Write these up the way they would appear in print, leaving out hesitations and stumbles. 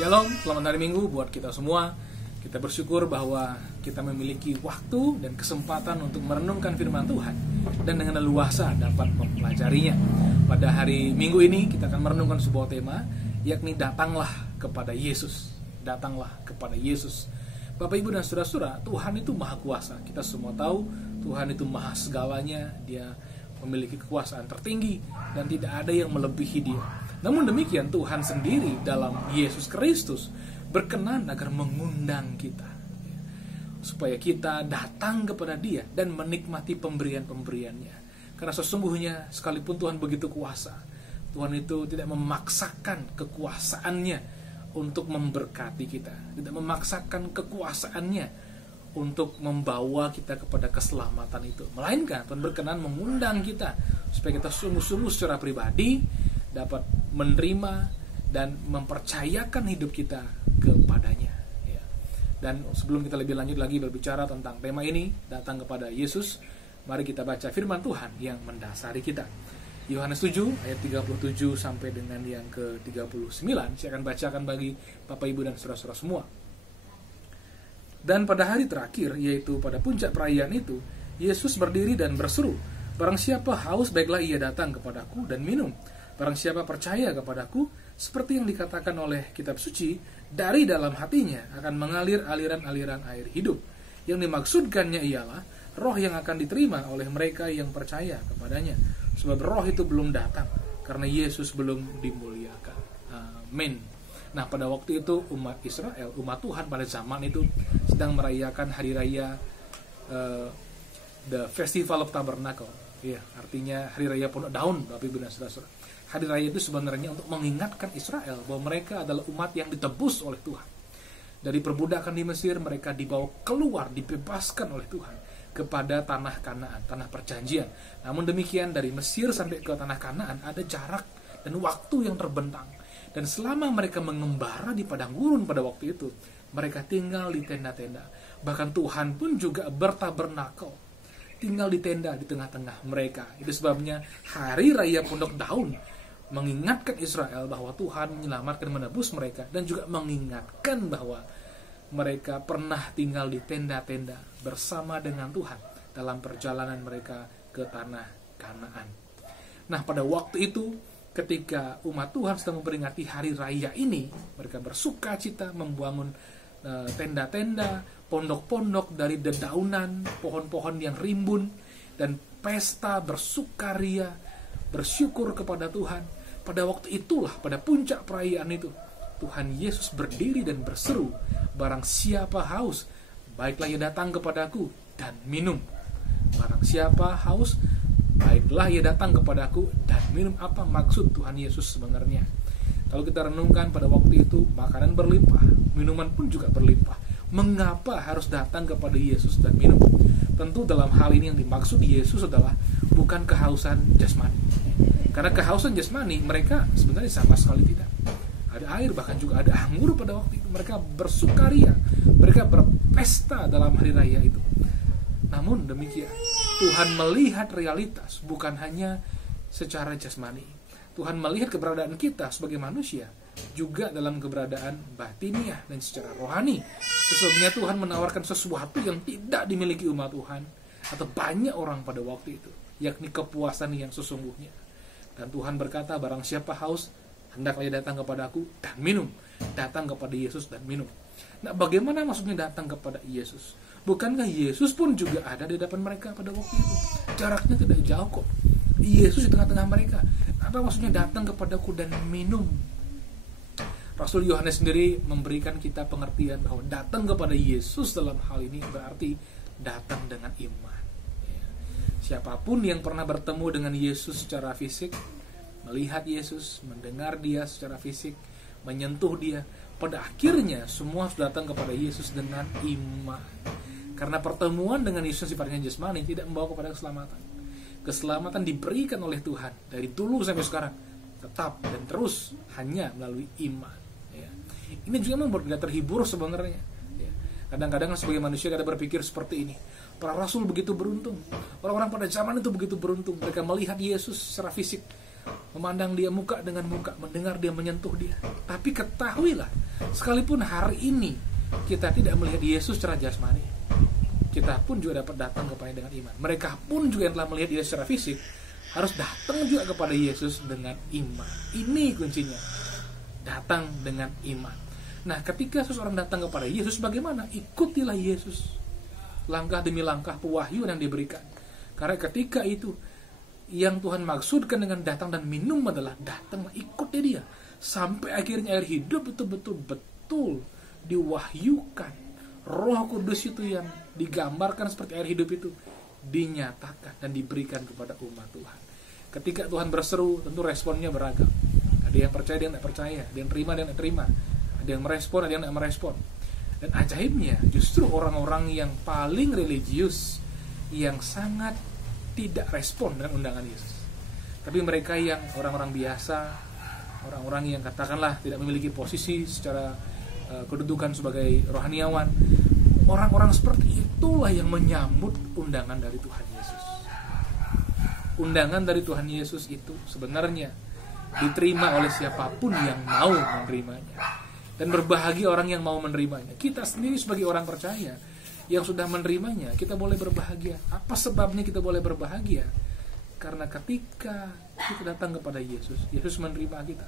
Shalom, selamat hari Minggu buat kita semua. Kita bersyukur bahwa kita memiliki waktu dan kesempatan untuk merenungkan firman Tuhan dan dengan leluasa dapat mempelajarinya. Pada hari Minggu ini kita akan merenungkan sebuah tema, yakni datanglah kepada Yesus. Datanglah kepada Yesus. Bapak, Ibu, dan saudara-saudara, Tuhan itu maha kuasa. Kita semua tahu Tuhan itu maha segalanya. Dia memiliki kekuasaan tertinggi dan tidak ada yang melebihi Dia. Namun demikian Tuhan sendiri dalam Yesus Kristus berkenan agar mengundang kita supaya kita datang kepada Dia dan menikmati pemberian-pemberiannya. Karena sesungguhnya sekalipun Tuhan begitu kuasa, Tuhan itu tidak memaksakan kekuasaannya untuk memberkati kita, tidak memaksakan kekuasaannya untuk membawa kita kepada keselamatan itu. Melainkan Tuhan berkenan mengundang kita supaya kita sungguh-sungguh secara pribadi dapat menerima dan mempercayakan hidup kita kepadanya. Dan sebelum kita lebih lanjut lagi berbicara tentang tema ini, datang kepada Yesus, mari kita baca firman Tuhan yang mendasari kita. Yohanes 7 ayat 37 sampai dengan yang ke-39. Saya akan bacakan bagi Bapak, Ibu, dan saudara-saudara semua. Dan pada hari terakhir, yaitu pada puncak perayaan itu, Yesus berdiri dan berseru, "Barang siapa haus, baiklah ia datang kepadaku dan minum. Barang siapa percaya kepadaku, seperti yang dikatakan oleh kitab suci, dari dalam hatinya akan mengalir aliran-aliran air hidup." Yang dimaksudkannya ialah roh yang akan diterima oleh mereka yang percaya kepadanya. Sebab roh itu belum datang, karena Yesus belum dimuliakan. Amin. Nah, pada waktu itu umat Israel, umat Tuhan pada zaman itu sedang merayakan hari raya the Festival of Tabernacle. Ya, artinya hari raya pondok daun, Bapak, Ibu, dan saudara-saudara. Hari raya itu sebenarnya untuk mengingatkan Israel bahwa mereka adalah umat yang ditebus oleh Tuhan. Dari perbudakan di Mesir, mereka dibawa keluar, dibebaskan oleh Tuhan kepada tanah Kanaan, tanah perjanjian. Namun demikian, dari Mesir sampai ke tanah Kanaan ada jarak dan waktu yang terbentang. Dan selama mereka mengembara di padang gurun pada waktu itu, mereka tinggal di tenda-tenda. Bahkan Tuhan pun juga bertabernakel, tinggal di tenda di tengah-tengah mereka. Itu sebabnya hari raya pondok daun mengingatkan Israel bahwa Tuhan menyelamatkan, menebus mereka, dan juga mengingatkan bahwa mereka pernah tinggal di tenda-tenda bersama dengan Tuhan dalam perjalanan mereka ke tanah Kanaan. Nah, pada waktu itu ketika umat Tuhan sedang memperingati hari raya ini, mereka bersuka cita membangun tenda-tenda, pondok-pondok dari dedaunan, pohon-pohon yang rimbun, dan pesta bersukaria, bersyukur kepada Tuhan. Pada waktu itulah, pada puncak perayaan itu, Tuhan Yesus berdiri dan berseru, "Barang siapa haus, baiklah ia datang kepadaku dan minum." Barang siapa haus, baiklah ia datang kepadaku dan minum. Apa maksud Tuhan Yesus sebenarnya? Kalau kita renungkan pada waktu itu, makanan berlimpah, minuman pun juga berlimpah. Mengapa harus datang kepada Yesus dan minum? Tentu dalam hal ini yang dimaksud Yesus adalah bukan kehausan jasmani. Karena kehausan jasmani mereka sebenarnya sama sekali tidak. Ada air, bahkan juga ada anggur pada waktu itu. Mereka bersukaria, mereka berpesta dalam hari raya itu. Namun demikian, Tuhan melihat realitas bukan hanya secara jasmani. Tuhan melihat keberadaan kita sebagai manusia juga dalam keberadaan batiniah dan secara rohani. Sebabnya Tuhan menawarkan sesuatu yang tidak dimiliki umat Tuhan atau banyak orang pada waktu itu, yakni kepuasan yang sesungguhnya. Dan Tuhan berkata, "Barang siapa haus, hendaklah ia datang kepadaku dan minum." Datang kepada Yesus dan minum. Nah, bagaimana maksudnya datang kepada Yesus? Bukankah Yesus pun juga ada di hadapan mereka pada waktu itu? Jaraknya tidak jauh kok. Yesus di tengah-tengah mereka. Apa maksudnya datang kepadaku dan minum? Rasul Yohanes sendiri memberikan kita pengertian bahwa datang kepada Yesus dalam hal ini berarti datang dengan iman. Siapapun yang pernah bertemu dengan Yesus secara fisik, melihat Yesus, mendengar Dia secara fisik, menyentuh Dia, pada akhirnya semua sudah datang kepada Yesus dengan iman. Karena pertemuan dengan Yesus sifatnya jasmani tidak membawa kepada keselamatan. Keselamatan diberikan oleh Tuhan dari dulu sampai sekarang, tetap dan terus hanya melalui iman. Ini juga membuat kita terhibur sebenarnya. Kadang-kadang sebagai manusia kita berpikir seperti ini. Para rasul begitu beruntung. Orang-orang pada zaman itu begitu beruntung. Mereka melihat Yesus secara fisik. memandang dia muka dengan muka, mendengar dia, menyentuh dia. Tapi ketahuilah, sekalipun hari ini kita tidak melihat Yesus secara jasmani, kita pun juga dapat datang kepada dengan iman. Mereka pun juga yang telah melihat Yesus secara fisik harus datang juga kepada Yesus dengan iman. Ini kuncinya, datang dengan iman. Nah, ketika seseorang datang kepada Yesus, bagaimana? Ikutilah Yesus, langkah demi langkah pewahyuan yang diberikan. Karena ketika itu yang Tuhan maksudkan dengan datang dan minum adalah datanglah, ikuti dia sampai akhirnya air hidup itu betul-betul diwahyukan. Roh Kudus itu yang digambarkan seperti air hidup itu dinyatakan dan diberikan kepada umat Tuhan. Ketika Tuhan berseru, tentu responnya beragam. Ada yang percaya, ada yang tidak percaya, ada yang terima, ada yang tidak terima, ada yang merespon, ada yang tidak merespon. Dan ajaibnya justru orang-orang yang paling religius, yang sangat tidak respon dengan undangan Yesus. Tapi mereka yang orang-orang biasa, orang-orang yang katakanlah tidak memiliki posisi secara kedudukan sebagai rohaniawan, orang-orang seperti itulah yang menyambut undangan dari Tuhan Yesus. Undangan dari Tuhan Yesus itu sebenarnya diterima oleh siapapun yang mau menerimanya. Dan berbahagia orang yang mau menerimanya. Kita sendiri sebagai orang percaya yang sudah menerimanya, kita boleh berbahagia. Apa sebabnya kita boleh berbahagia? Karena ketika kita datang kepada Yesus, Yesus menerima kita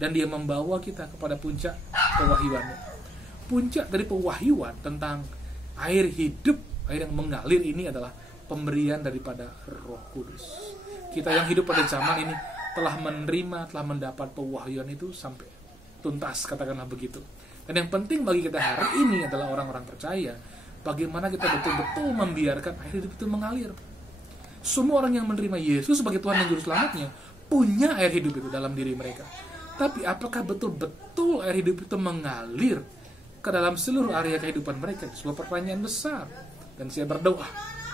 dan dia membawa kita kepada puncak pewahyuannya. Puncak dari pewahyuan tentang air hidup, air yang mengalir ini adalah pemberian daripada Roh Kudus. Kita yang hidup pada zaman ini telah menerima, telah mendapat pewahyuan itu sampai tuntas, katakanlah begitu. Dan yang penting bagi kita hari ini adalah orang-orang percaya, bagaimana kita betul-betul membiarkan air hidup itu mengalir. Semua orang yang menerima Yesus sebagai Tuhan dan Juru Selamatnya punya air hidup itu dalam diri mereka. Tapi apakah betul-betul air hidup itu mengalir ke dalam seluruh area kehidupan mereka? Sebuah pertanyaan besar. Dan saya berdoa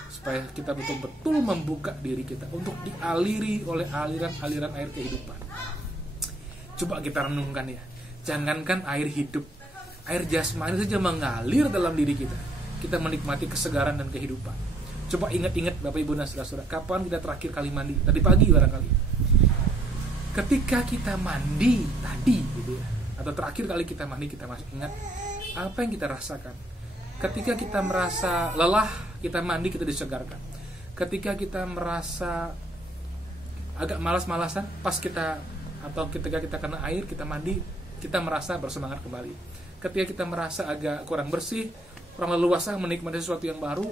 supaya kita betul-betul membuka diri kita untuk dialiri oleh aliran-aliran air kehidupan. Coba kita renungkan ya. Jangankan air hidup, air jasmani saja mengalir dalam diri kita. Kita menikmati kesegaran dan kehidupan. Coba ingat-ingat Bapak Ibu dan saudara-saudara, kapan kita terakhir kali mandi? Tadi pagi barangkali. Ketika kita mandi tadi gitu ya, atau terakhir kali kita mandi, kita masih ingat apa yang kita rasakan. Ketika kita merasa lelah, kita mandi, kita disegarkan. Ketika kita merasa agak malas-malasan, pas kita atau ketika kita kena air, kita mandi, kita merasa bersemangat kembali. Ketika kita merasa agak kurang bersih, kurang leluasa menikmati sesuatu yang baru,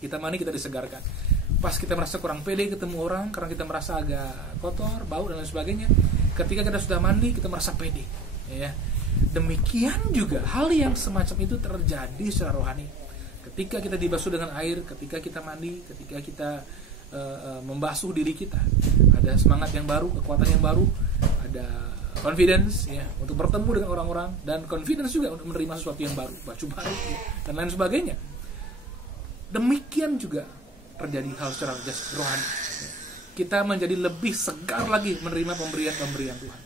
kita mandi, kita disegarkan. Pas kita merasa kurang pede ketemu orang karena kita merasa agak kotor, bau dan lain sebagainya, ketika kita sudah mandi, kita merasa pede, ya. Demikian juga hal yang semacam itu terjadi secara rohani. Ketika kita dibasuh dengan air, ketika kita mandi, ketika kita membasuh diri kita, ada semangat yang baru, kekuatan yang baru, ada confidence ya untuk bertemu dengan orang-orang, dan confidence juga untuk menerima sesuatu yang baru, baju baru ya, dan lain sebagainya. Demikian juga terjadi hal secara rohani. Kita menjadi lebih segar lagi menerima pemberian-pemberian Tuhan.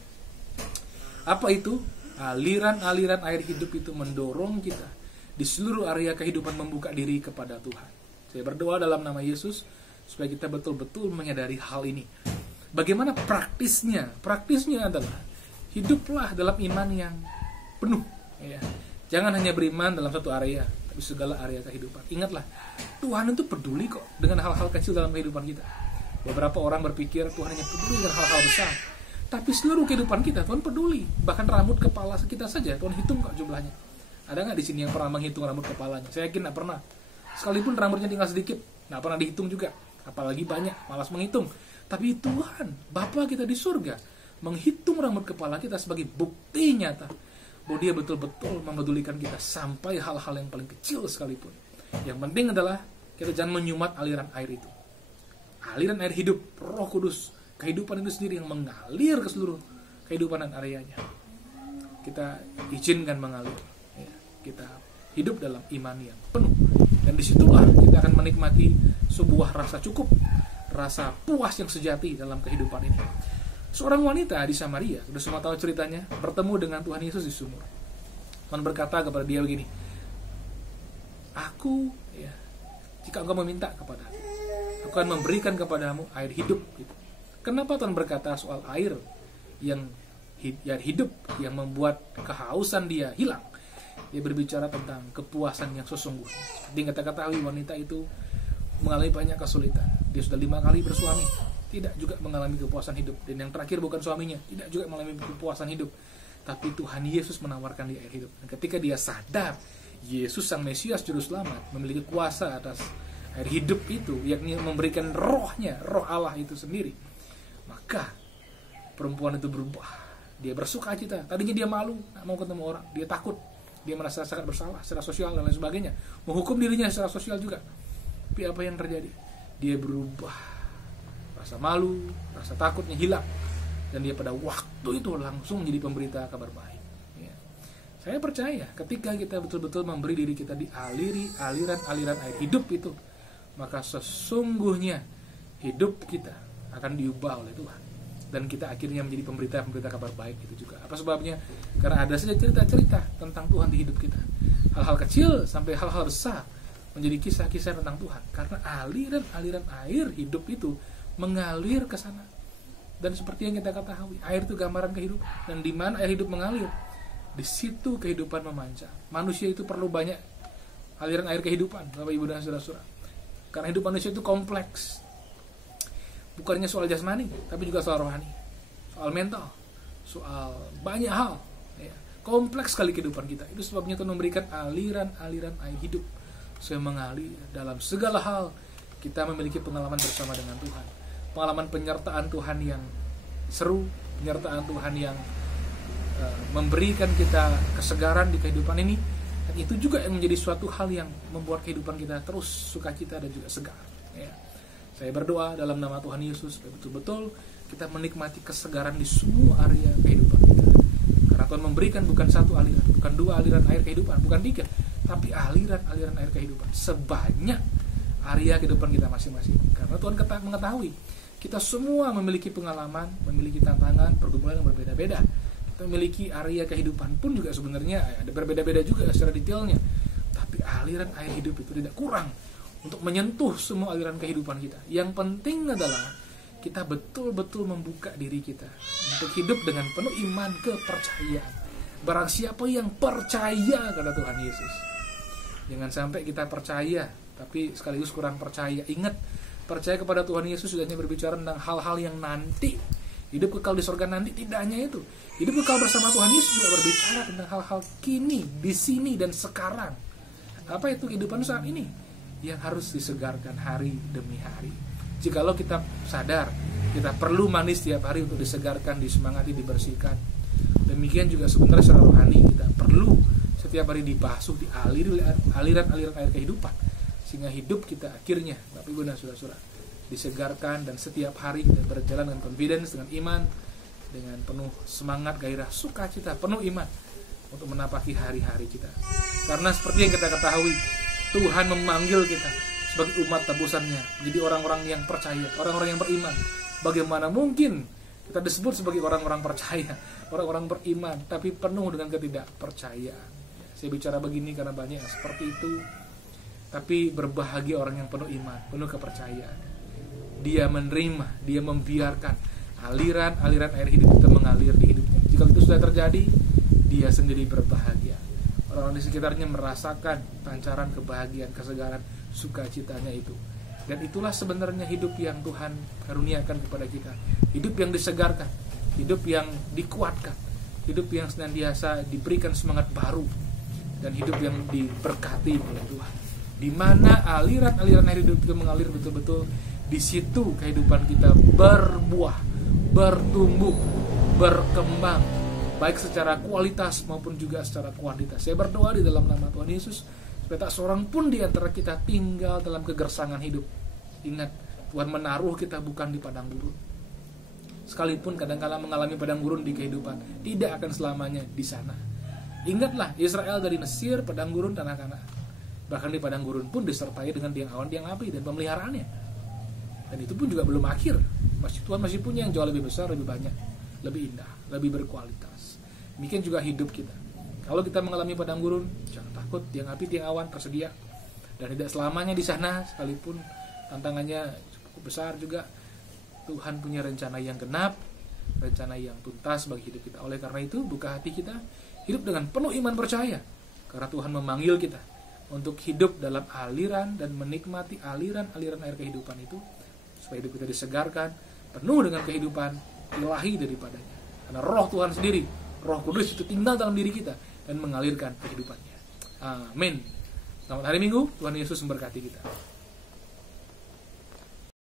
Apa itu? Aliran-aliran air hidup itu mendorong kita di seluruh area kehidupan membuka diri kepada Tuhan. Saya berdoa dalam nama Yesus supaya kita betul-betul menyadari hal ini. Bagaimana praktisnya? Praktisnya adalah hiduplah dalam iman yang penuh. Ya. Jangan hanya beriman dalam satu area, tapi segala area kehidupan. Ingatlah, Tuhan itu peduli kok dengan hal-hal kecil dalam kehidupan kita. Beberapa orang berpikir Tuhan hanya peduli dengan hal-hal besar. Tapi seluruh kehidupan kita Tuhan peduli. Bahkan rambut kepala kita saja Tuhan hitung kok jumlahnya. Ada nggak di sini yang pernah menghitung rambut kepalanya? Saya yakin nggak pernah. Sekalipun rambutnya tinggal sedikit, nggak pernah dihitung juga. Apalagi banyak, malas menghitung. Tapi Tuhan, Bapa kita di surga, menghitung rambut kepala kita sebagai bukti nyata bahwa Dia betul-betul memedulikan kita sampai hal-hal yang paling kecil sekalipun. Yang penting adalah kita jangan menyumat aliran air itu. Aliran air hidup, Roh Kudus, kehidupan itu sendiri yang mengalir ke seluruh kehidupan dan areanya. Kita izinkan mengalir. Ya, kita hidup dalam iman yang penuh. Dan disitulah kita akan menikmati sebuah rasa cukup, rasa puas yang sejati dalam kehidupan ini. Seorang wanita di Samaria, sudah semua tahu ceritanya, bertemu dengan Tuhan Yesus di sumur. Tuhan berkata kepada dia begini, jika engkau meminta kepada aku akan memberikan kepadamu air hidup. Gitu. Kenapa Tuhan berkata soal air yang hidup, yang membuat kehausan dia hilang? Dia berbicara tentang kepuasan yang sesungguhnya. Seperti yang kita ketahui, wanita itu mengalami banyak kesulitan. Dia sudah 5 kali bersuami, tidak juga mengalami kepuasan hidup. Dan yang terakhir bukan suaminya, tidak juga mengalami kepuasan hidup. Tapi Tuhan Yesus menawarkan dia air hidup. Dan ketika dia sadar Yesus Sang Mesias Juru Selamat memiliki kuasa atas air hidup itu, yakni memberikan rohnya, roh Allah itu sendiri, maka perempuan itu berubah. Dia bersukacita. Tadinya dia malu, gak mau ketemu orang, dia takut, dia merasa sangat bersalah secara sosial dan lain sebagainya, menghukum dirinya secara sosial juga. Tapi apa yang terjadi? Dia berubah, rasa malu, rasa takutnya hilang, dan dia pada waktu itu langsung menjadi pemberita kabar baik. Ya. Saya percaya ketika kita betul-betul memberi diri kita dialiri aliran-aliran air hidup itu, maka sesungguhnya hidup kita akan diubah oleh Tuhan, dan kita akhirnya menjadi pemberita kabar baik itu juga. Apa sebabnya? Karena ada saja cerita-cerita tentang Tuhan di hidup kita, hal-hal kecil sampai hal-hal besar menjadi kisah-kisah tentang Tuhan, karena aliran-aliran air hidup itu mengalir ke sana. Dan seperti yang kita ketahui, air itu gambaran kehidupan, dan di mana air hidup mengalir, di situ kehidupan memancar. Manusia itu perlu banyak aliran air kehidupan, Bapak Ibu dan saudara-saudara, karena hidup manusia itu kompleks. Bukannya soal jasmani, tapi juga soal rohani, soal mental, soal banyak hal. Ya. Kompleks sekali kehidupan kita. Itu sebabnya Tuhan memberikan aliran-aliran air hidup supaya mengalir dalam segala hal. Kita memiliki pengalaman bersama dengan Tuhan, pengalaman penyertaan Tuhan yang seru, penyertaan Tuhan yang memberikan kita kesegaran di kehidupan ini. Dan itu juga yang menjadi suatu hal yang membuat kehidupan kita terus sukacita dan juga segar. Ya. Saya berdoa dalam nama Tuhan Yesus supaya betul-betul kita menikmati kesegaran di semua area kehidupan kita. Karena Tuhan memberikan bukan satu aliran, bukan 2 aliran air kehidupan, bukan 3, tapi aliran-aliran air kehidupan sebanyak area kehidupan kita masing-masing. Karena Tuhan mengetahui kita semua memiliki pengalaman, memiliki tantangan, pergumulan yang berbeda-beda. Kita memiliki area kehidupan pun juga sebenarnya ada berbeda-beda juga secara detailnya. Tapi aliran air hidup itu tidak kurang untuk menyentuh semua aliran kehidupan kita. Yang penting adalah kita betul-betul membuka diri kita untuk hidup dengan penuh iman kepercayaan. Barang siapa yang percaya kepada Tuhan Yesus, jangan sampai kita percaya tapi sekaligus kurang percaya. Ingat, percaya kepada Tuhan Yesus sudah hanya berbicara tentang hal-hal yang nanti, hidup kekal di surga nanti. Tidak hanya itu, hidup kekal bersama Tuhan Yesus juga berbicara tentang hal-hal kini, di sini dan sekarang. Apa itu kehidupan saat ini yang harus disegarkan hari demi hari? Jikalau kita sadar kita perlu mandi setiap hari untuk disegarkan, disemangati, dibersihkan, demikian juga sebenarnya secara rohani kita perlu setiap hari dibasuh, dialiri oleh aliran-aliran air kehidupan, sehingga hidup kita akhirnya, Bapak Ibu dan saudara-saudara, disegarkan, dan setiap hari kita berjalan dengan confidence, dengan iman, dengan penuh semangat, gairah, sukacita, penuh iman untuk menapaki hari-hari kita. Karena seperti yang kita ketahui, Tuhan memanggil kita sebagai umat tebusannya, menjadi orang-orang yang percaya, orang-orang yang beriman. Bagaimana mungkin kita disebut sebagai orang-orang percaya, orang-orang beriman, tapi penuh dengan ketidakpercayaan? Saya bicara begini karena banyak yang seperti itu. Tapi berbahagia orang yang penuh iman, penuh kepercayaan. Dia menerima, dia membiarkan aliran-aliran air hidup itu mengalir di hidupnya. Jika itu sudah terjadi, dia sendiri berbahagia. Orang-orang di sekitarnya merasakan pancaran kebahagiaan, kesegaran, sukacitanya itu. Dan itulah sebenarnya hidup yang Tuhan karuniakan kepada kita. Hidup yang disegarkan, hidup yang dikuatkan, hidup yang senantiasa diberikan semangat baru, dan hidup yang diberkati oleh Tuhan. Di mana aliran-aliran air hidup itu mengalir betul-betul, di situ kehidupan kita berbuah, bertumbuh, berkembang, baik secara kualitas maupun juga secara kuantitas. Saya berdoa di dalam nama Tuhan Yesus supaya tak seorang pun di antara kita tinggal dalam kegersangan hidup. Ingat, Tuhan menaruh kita bukan di padang gurun. Sekalipun kadang-kala mengalami padang gurun di kehidupan, tidak akan selamanya di sana. Ingatlah, Israel dari Mesir, padang gurun, tanah Kanaan. Bahkan di padang gurun pun disertai dengan tiang awan, tiang api, dan pemeliharaannya. Dan itu pun juga belum akhir. Tuhan masih punya yang jauh lebih besar, lebih banyak, lebih indah, lebih berkualitas. Demikian juga hidup kita. Kalau kita mengalami padang gurun, jangan takut, tiang api, tiang awan tersedia. Dan tidak selamanya di sana, sekalipun tantangannya cukup besar juga. Tuhan punya rencana yang genap, rencana yang tuntas bagi hidup kita. Oleh karena itu, buka hati kita, hidup dengan penuh iman percaya. Karena Tuhan memanggil kita untuk hidup dalam aliran dan menikmati aliran-aliran air kehidupan itu, supaya hidup kita disegarkan, penuh dengan kehidupan ilahi daripadanya. Karena roh Tuhan sendiri, Roh Kudus itu tinggal dalam diri kita dan mengalirkan kehidupannya. Amin. Selamat hari Minggu, Tuhan Yesus memberkati kita.